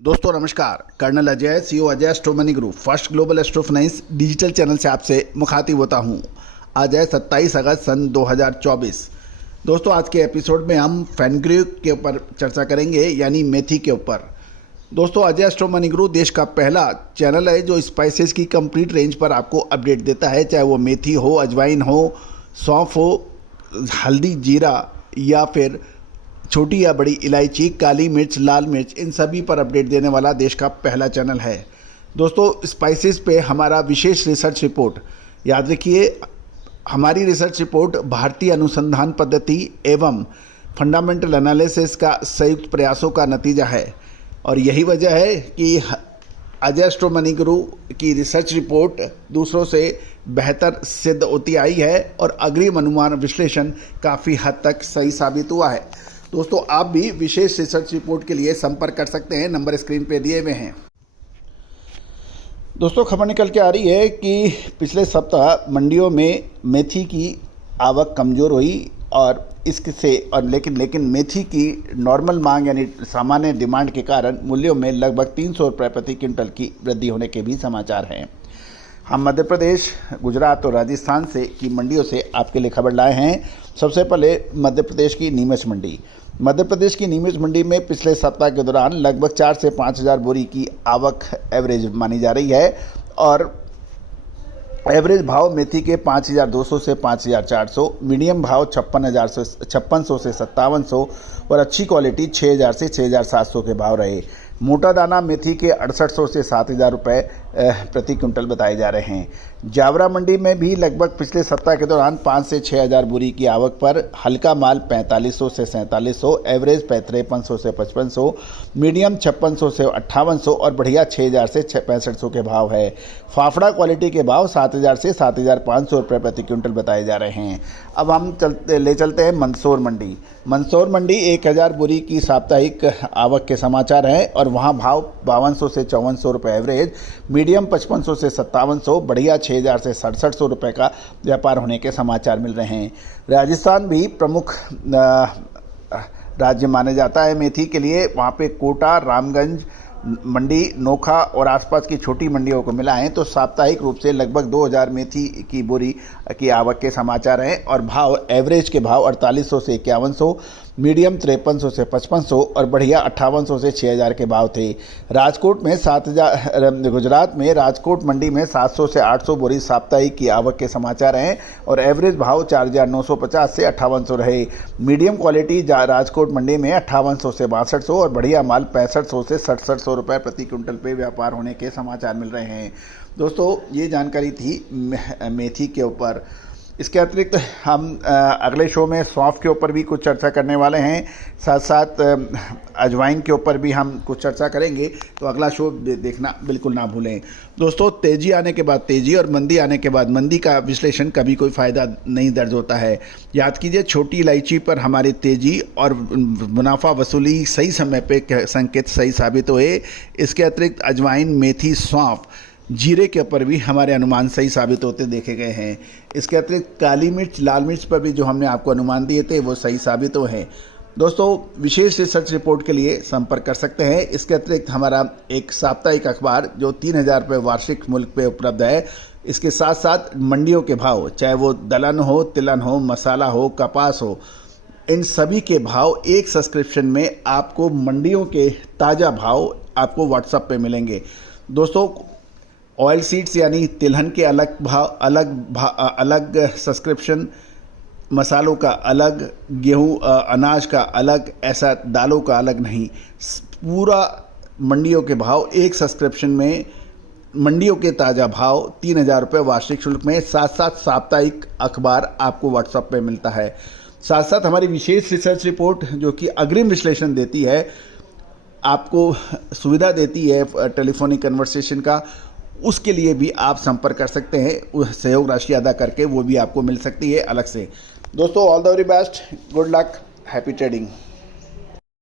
दोस्तों नमस्कार, colonel Ajay CEO Ajay astro money group first global astro finance digital channel से आपसे मुखातिब होता हूं। आज है 27 अगस्त सन 2024। दोस्तों आज के एपिसोड में हम फेनुग्रीक के ऊपर चर्चा करेंगे, यानी मेथी के ऊपर। दोस्तों अजय एस्ट्रो मनी ग्रुप देश का पहला चैनल है जो स्पाइसेस की कंप्लीट रेंज पर आपको अपडेट देता है, चाहे वो मेथी हो, अजवाइन हो, सौंफ हो, हल्दी, जीरा या फिर छोटी या बड़ी इलायची, काली मिर्च, लाल मिर्च, इन सभी पर अपडेट देने वाला देश का पहला चैनल है। दोस्तों स्पाइसेस पे हमारा विशेष रिसर्च रिपोर्ट, याद रखिए हमारी रिसर्च रिपोर्ट भारतीय अनुसंधान पद्धति एवं फंडामेंटल एनालिसिस का संयुक्त प्रयासों का नतीजा है और यही वजह है कि अजय एस्ट्रो मनी ग्रुप की रिसर्च रिपोर्ट दूसरों से बेहतर सिद्ध होती आई है और अग्रिम अनुमान विश्लेषण काफ़ी हद तक सही साबित हुआ है। दोस्तों आप भी विशेष रिसर्च रिपोर्ट के लिए संपर्क कर सकते हैं, नंबर स्क्रीन पे दिए हुए हैं। दोस्तों खबर निकल के आ रही है कि पिछले सप्ताह मंडियों में मेथी की आवक कमज़ोर हुई और इससे और लेकिन मेथी की नॉर्मल मांग यानी सामान्य डिमांड के कारण मूल्यों में लगभग 300 रुपये प्रति क्विंटल की वृद्धि होने के भी समाचार हैं। हम मध्य प्रदेश, गुजरात और राजस्थान से की मंडियों से आपके लिए खबर लाए हैं। सबसे पहले मध्य प्रदेश की नीमच मंडी। मध्य प्रदेश की नीमच मंडी में पिछले सप्ताह के दौरान लगभग 4 से 5 हज़ार बोरी की आवक एवरेज मानी जा रही है और एवरेज भाव मेथी के 5,200 से 5,400, मीडियम भाव 5600 से 5700 और अच्छी क्वालिटी 6,000 से 6,700 के भाव रहे। मोटा दाना मेथी के 6800 से 7,000 रुपये प्रति क्विंटल बताए जा रहे हैं। जावरा मंडी में भी लगभग पिछले सप्ताह के दौरान 5 से 6,000 बोरी की आवक पर हल्का माल 4500 से 4700, एवरेज 5300 से 5500, मीडियम 5600 से 5800 और बढ़िया 6,000 से 6500 के भाव है। फाफड़ा क्वालिटी के भाव 7,000 से 7,500 रुपये प्रति क्विंटल बताए जा रहे हैं। अब हम चलते हैं मंदसौर मंडी। मंदसौर मंडी 1,000 बोरी की साप्ताहिक आवक के समाचार हैं और वहाँ भाव 5200 से 5400 रुपये एवरेज, मीडियम 5500 से 5700, बढ़िया 6,000 से 6700 रुपये का व्यापार होने के समाचार मिल रहे हैं। राजस्थान भी प्रमुख राज्य माने जाता है मेथी के लिए। वहाँ पे कोटा, रामगंज मंडी, नोखा और आसपास की छोटी मंडियों को मिलाएं तो साप्ताहिक रूप से लगभग 2,000 मेथी की बोरी की आवक के समाचार हैं और भाव एवरेज के भाव 4800 से 5100, मीडियम 5300 से 5500 और बढ़िया 5800 से 6,000 के भाव थे। राजकोट में 7,000, गुजरात में राजकोट मंडी में 700 से 800 बोरी साप्ताहिक की आवक के समाचार हैं और एवरेज भाव 4,950 से 5800 रहे। मीडियम क्वालिटी राजकोट मंडी में 5800 से 6200 और बढ़िया माल 6500 से 6700 रुपये प्रति क्विंटल पे व्यापार होने के समाचार मिल रहे हैं। दोस्तों ये जानकारी थी मेथी के ऊपर। इसके अतिरिक्त हम अगले शो में सौंफ के ऊपर भी कुछ चर्चा करने वाले हैं, साथ साथ अजवाइन के ऊपर भी हम कुछ चर्चा करेंगे, तो अगला शो देखना बिल्कुल ना भूलें। दोस्तों तेज़ी आने के बाद तेज़ी और मंदी आने के बाद मंदी का विश्लेषण कभी कोई फ़ायदा नहीं दर्ज होता है। याद कीजिए छोटी इलायची पर हमारी तेज़ी और मुनाफा वसूली सही समय पे संकेत सही साबित हुए। इसके अतिरिक्त अजवाइन, मेथी, सौंफ, जीरे के ऊपर भी हमारे अनुमान सही साबित होते देखे गए हैं। इसके अतिरिक्त काली मिर्च, लाल मिर्च पर भी जो हमने आपको अनुमान दिए थे वो सही साबित हुए हैं। दोस्तों विशेष रिसर्च रिपोर्ट के लिए संपर्क कर सकते हैं। इसके अतिरिक्त हमारा एक साप्ताहिक अखबार जो 3,000 रुपये वार्षिक मूल्य पे उपलब्ध है। इसके साथ साथ मंडियों के भाव, चाहे वो दलहन हो, तिलहन हो, मसाला हो, कपास हो, इन सभी के भाव एक सब्सक्रिप्शन में आपको मंडियों के ताज़ा भाव आपको व्हाट्सएप पे मिलेंगे। दोस्तों ऑयल सीड्स यानी तिलहन के अलग भाव, अलग सब्सक्रिप्शन, मसालों का अलग, गेहूं अनाज का अलग, ऐसा दालों का अलग नहीं, पूरा मंडियों के भाव एक सब्सक्रिप्शन में, मंडियों के ताज़ा भाव 3,000 रुपये वार्षिक शुल्क में, साथ साथ साप्ताहिक अखबार आपको व्हाट्सएप पे मिलता है। साथ साथ हमारी विशेष रिसर्च रिपोर्ट जो कि अग्रिम विश्लेषण देती है, आपको सुविधा देती है टेलीफोनिक कन्वर्सेशन का, उसके लिए भी आप संपर्क कर सकते हैं। सहयोग राशि अदा करके वो भी आपको मिल सकती है अलग से। दोस्तों all the very best, good luck, happy trading.